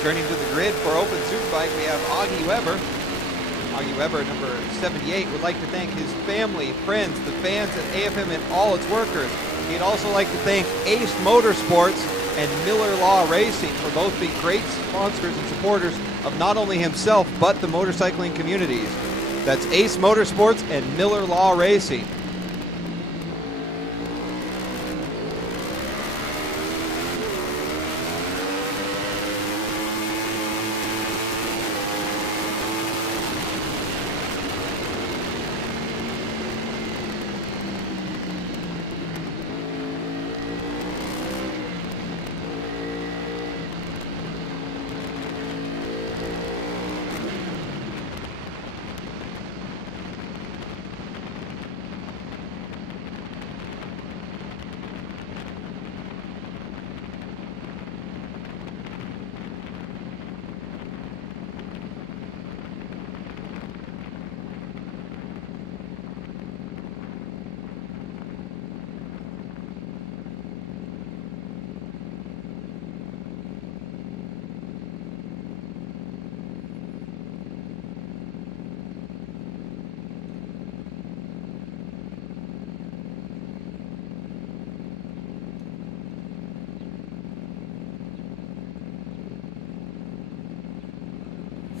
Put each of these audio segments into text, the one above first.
Returning to the grid for Open Superbike, we have Augie Weber. Augie Weber, number 78, would like to thank his family, friends, the fans at AFM and all its workers. He'd also like to thank Ace Motorsports and Miller Law Racing for both being great sponsors and supporters of not only himself, but the motorcycling communities. That's Ace Motorsports and Miller Law Racing.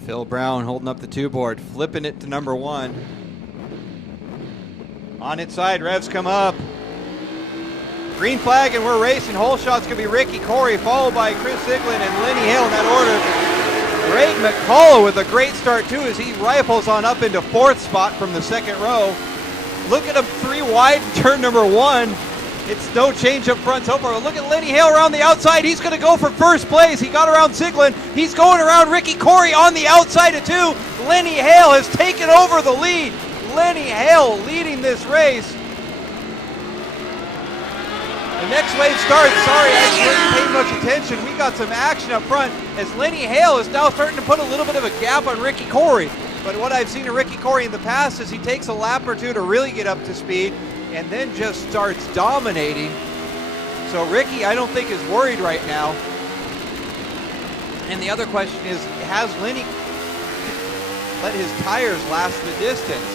Phil Brown holding up the two board, flipping it to number one. On its side, revs come up. Green flag and we're racing. Hole shot's gonna be Ricky Corey, followed by Chris Siglin and Lenny Hale in that order. Greg McCullough with a great start too as he rifles on up into fourth spot from the second row. Look at him, 3 wide in turn number 1. It's no change up front so far. Look at Lenny Hale around the outside. He's going to go for first place. He got around Siglin. He's going around Ricky Corey on the outside of 2. Lenny Hale has taken over the lead. Lenny Hale leading this race. The next wave starts. Sorry, I didn't pay much attention. We got some action up front as Lenny Hale is now starting to put a little bit of a gap on Ricky Corey. But what I've seen of Ricky Corey in the past is he takes a lap or two to really get up to speed and then just starts dominating. So Ricky, I don't think, is worried right now. And the other question is, has Lenny let his tires last the distance?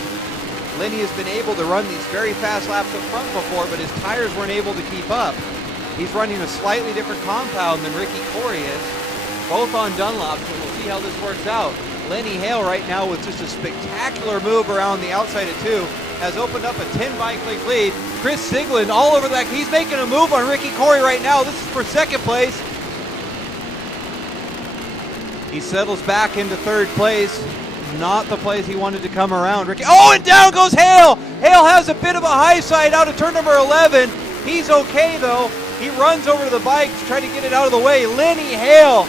Lenny has been able to run these very fast laps up front before, but his tires weren't able to keep up. He's running a slightly different compound than Ricky Corey is, both on Dunlop, so we'll see how this works out. Lenny Hale right now with just a spectacular move around the outside of 2. Has opened up a 10 bike length lead. Chris Siglin all over that. He's making a move on Ricky Corey right now. This is for second place. He settles back into third place. Not the place he wanted to come around. Ricky, oh, and down goes Hale. Hale has a bit of a high side out of turn number 11. He's okay though. He runs over to the bike to try to get it out of the way. Lenny Hale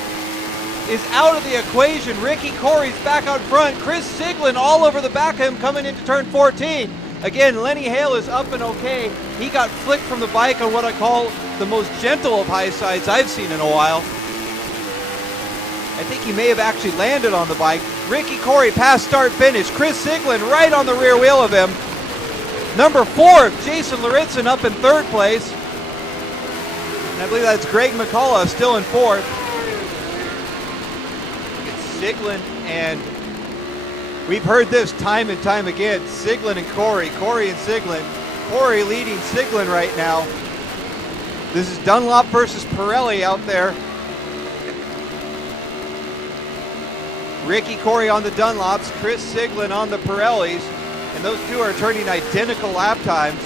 is out of the equation. Ricky Corey's back out front. Chris Siglin all over the back of him coming into turn 14. Again, Lenny Hale is up and okay. He got flicked from the bike on what I call the most gentle of high sides I've seen in a while. I think he may have actually landed on the bike. Ricky Corey pass start finish. Chris Siglin right on the rear wheel of him. Number 4, Jason Laritzen up in third place. And I believe that's Greg McCullough still in fourth. Siglin, and we've heard this time and time again, Siglin and Corey and Siglin. Corey leading Siglin right now. This is Dunlop versus Pirelli out there. Ricky Corey on the Dunlops, Chris Siglin on the Pirellis, and those two are turning identical lap times.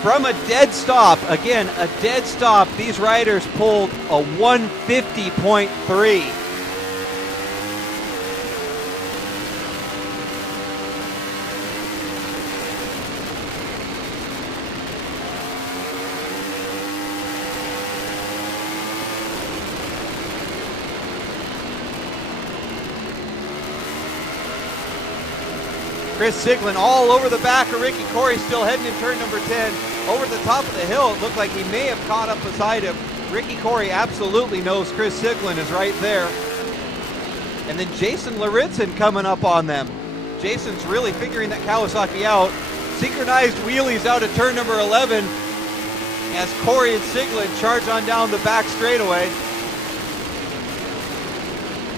From a dead stop, again, a dead stop, these riders pulled a 150.3. Chris Siglin all over the back of Ricky Corey, still heading in turn number 10. Over the top of the hill, it looked like he may have caught up beside him. Ricky Corey absolutely knows Chris Siglin is right there. And then Jason Laritzen coming up on them. Jason's really figuring that Kawasaki out. synchronized wheelies out of turn number 11 as Corey and Siglin charge on down the back straightaway.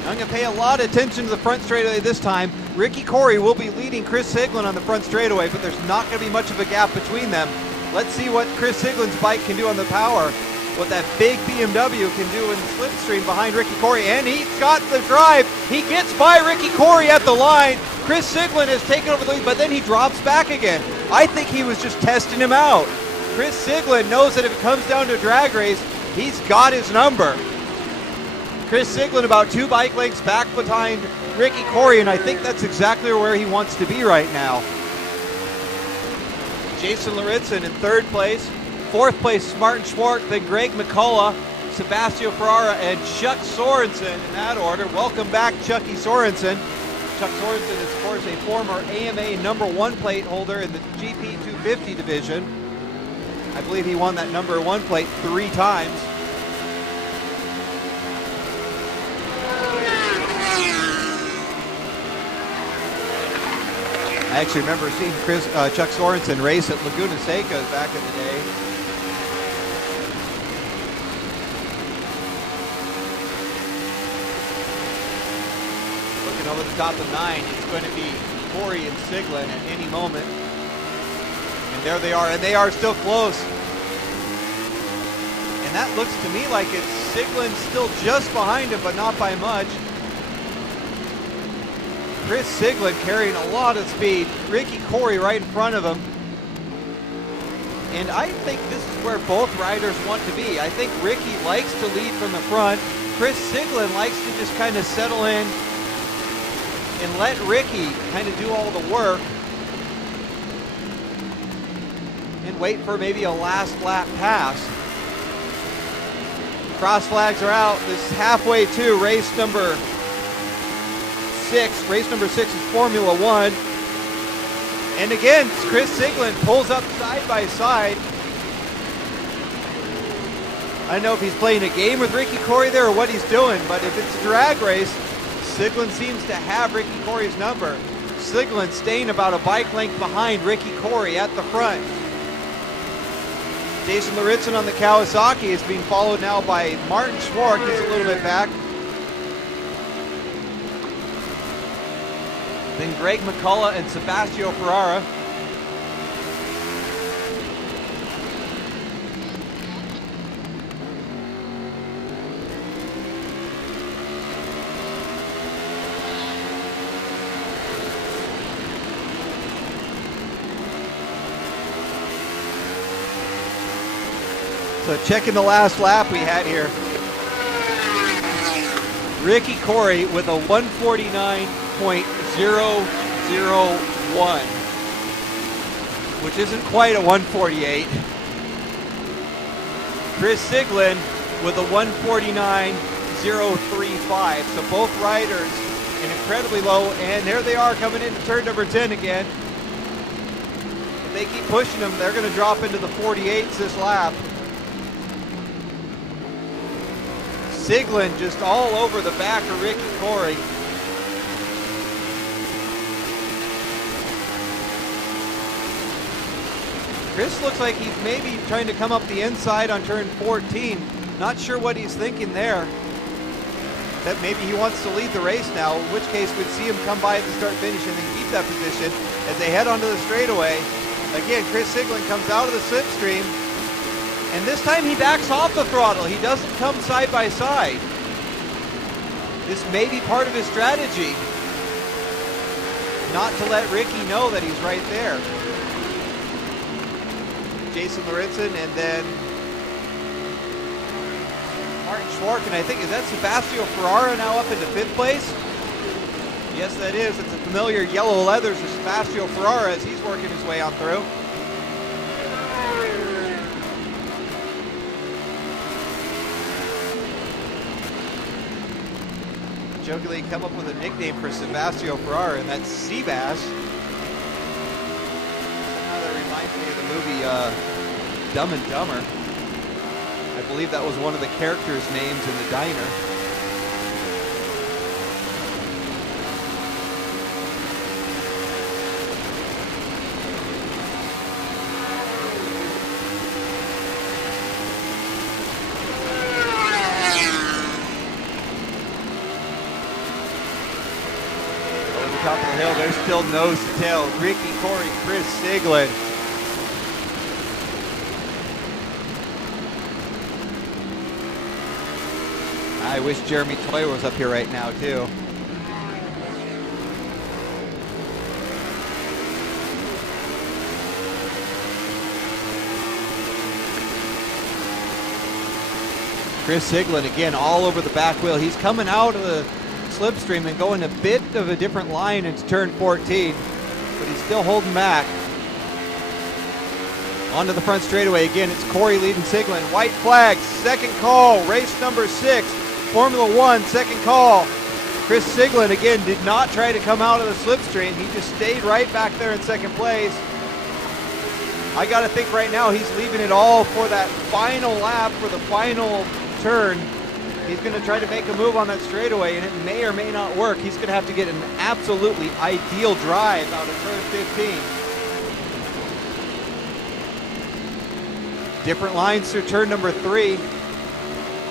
I'm going to pay a lot of attention to the front straightaway this time. Ricky Corey will be leading Chris Siglin on the front straightaway, but there's not going to be much of a gap between them. Let's see what Chris Siglin's bike can do on the power, what that big BMW can do in the slipstream behind Ricky Corey, and he's got the drive. He gets by Ricky Corey at the line. Chris Siglin has taken over the lead, but then he drops back again. I think he was just testing him out. Chris Siglin knows that if it comes down to a drag race, he's got his number. Chris Siglin about 2 bike lengths back behind Ricky Corey, and I think that's exactly where he wants to be right now. Jason Laritzen in 3rd place. 4th place, Martin Schwartz, then Greg McCullough, Sebastian Ferrara, and Chuck Sorensen in that order. Welcome back, Chucky Sorensen. Chuck Sorensen is, of course, a former AMA number 1 plate holder in the GP 250 division. I believe he won that number 1 plate 3 times. I actually remember seeing Chuck Sorensen race at Laguna Seca back in the day. Looking over the top of 9, it's going to be Corey and Siglin at any moment. And there they are, and they are still close. And that looks to me like it's Siglin still just behind him, but not by much. Chris Siglin carrying a lot of speed. Ricky Corey right in front of him. And I think this is where both riders want to be. I think Ricky likes to lead from the front. Chris Siglin likes to just kind of settle in and let Ricky kind of do all the work and wait for maybe a last lap pass. Cross flags are out. This is halfway to race number 6. Race number 6 is Formula 1. And again, Chris Siglin pulls up side by side. I don't know if he's playing a game with Ricky Corey there or what he's doing, but if it's a drag race, Siglin seems to have Ricky Corey's number. Siglin staying about a bike length behind Ricky Corey at the front. Jason Laritzen on the Kawasaki is being followed now by Martin Schwartz. He's a little bit back. Then Greg McCullough and Sebastian Ferrara. So checking the last lap we had here. Ricky Corey with a 149.001, which isn't quite a 148. Chris Siglin with a 149.035. So both riders in incredibly low, and there they are coming into turn number 10 again. If they keep pushing them, they're going to drop into the 48s this lap. Siglin just all over the back of Ricky Corey. Chris looks like he's maybe trying to come up the inside on turn 14. Not sure what he's thinking there. That maybe he wants to lead the race now, in which case we'd see him come by at the start finish and then keep that position as they head onto the straightaway. Again, Chris Siglin comes out of the slipstream. And this time he backs off the throttle. He doesn't come side by side. This may be part of his strategy, not to let Ricky know that he's right there. Jason Laritzen and then Martin Schwartz, and I think, is that Sebastian Ferrara now up into 5th place? Yes, that is. It's a familiar yellow leathers of Sebastian Ferrara as he's working his way on through. Jokingly come up with a nickname for Sebastian Ferrara, and that's Seabass. Somehow that reminds me of the movie Dumb and Dumber. I believe that was one of the characters' names in the diner. top of the hill. There's still nose to tail. Ricky, Corey, Chris Siglin. I wish Jeremy Toy was up here right now too. Chris Siglin again all over the back wheel. He's coming out of the slipstream and going a bit of a different line into turn 14, but he's still holding back. Onto the front straightaway again. It's Corey leading Siglin. White flag, second call, race number 6, Formula 1, second call. Chris Siglin again did not try to come out of the slipstream. He just stayed right back there in second place. I got to think right now he's leaving it all for that final lap, for the final turn. He's going to try to make a move on that straightaway, and it may or may not work. He's going to have to get an absolutely ideal drive out of turn 15. Different lines through turn number 3.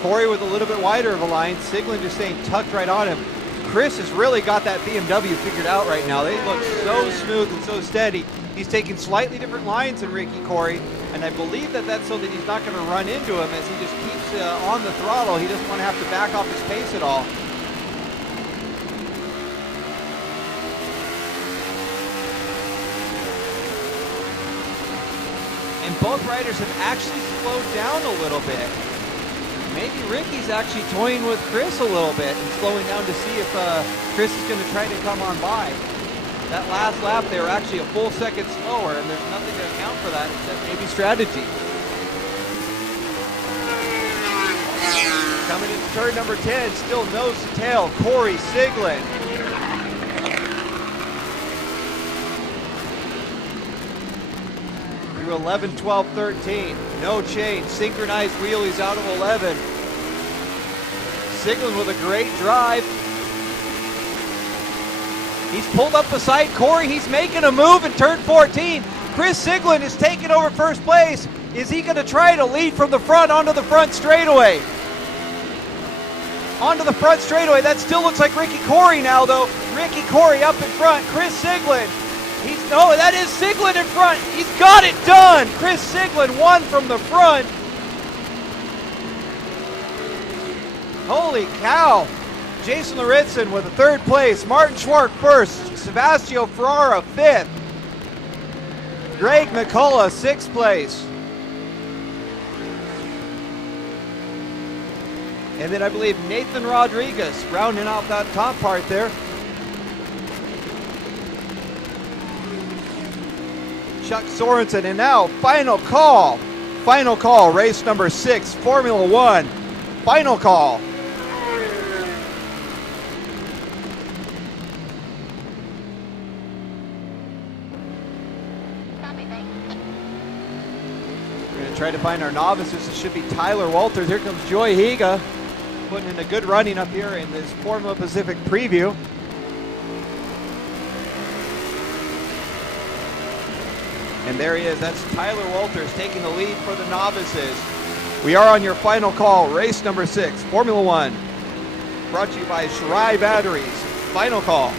Corey with a little bit wider of a line. Siglin just staying tucked right on him. Chris has really got that BMW figured out right now. They look so smooth and so steady. He's taking slightly different lines than Ricky Corey, and I believe that that's so that he's not going to run into him as he just keeps on the throttle. He doesn't want to have to back off his pace at all. And both riders have actually slowed down a little bit. Maybe Ricky's actually toying with Chris a little bit and slowing down to see if Chris is going to try to come on by. That last lap, they were actually a full second slower, and there's nothing to account for that except maybe strategy. Coming into turn number 10, still nose to tail, Corey Siglin. Through 11, 12, 13. No change. Synchronized wheelies out of 11. Siglin with a great drive. He's pulled up beside Corey. He's making a move in turn 14. Chris Siglin is taking over first place. Is he going to try to lead from the front onto the front straightaway? Onto the front straightaway. That still looks like Ricky Corey now, though. Ricky Corey up in front. Chris Siglin. No, that is Siglin in front. He's got it done. Chris Siglin won from the front. Holy cow. Jason Lauritzen with a 3rd place. Martin Schwartz 1st. Sebastian Ferrara 5th. Greg McCullough 6th place. And then I believe Nathan Rodriguez rounding out that top part there. Chuck Sorensen, and now final call. Final call, race number 6, Formula 1. Final call. We're going to try to find our novices. This should be Tyler Walters. Here comes Joy Higa, putting in a good running up here in this Formula Pacific preview. And there he is. That's Tyler Walters taking the lead for the novices. We are on your final call, race number 6, Formula 1. Brought to you by Shirai Batteries. Final call.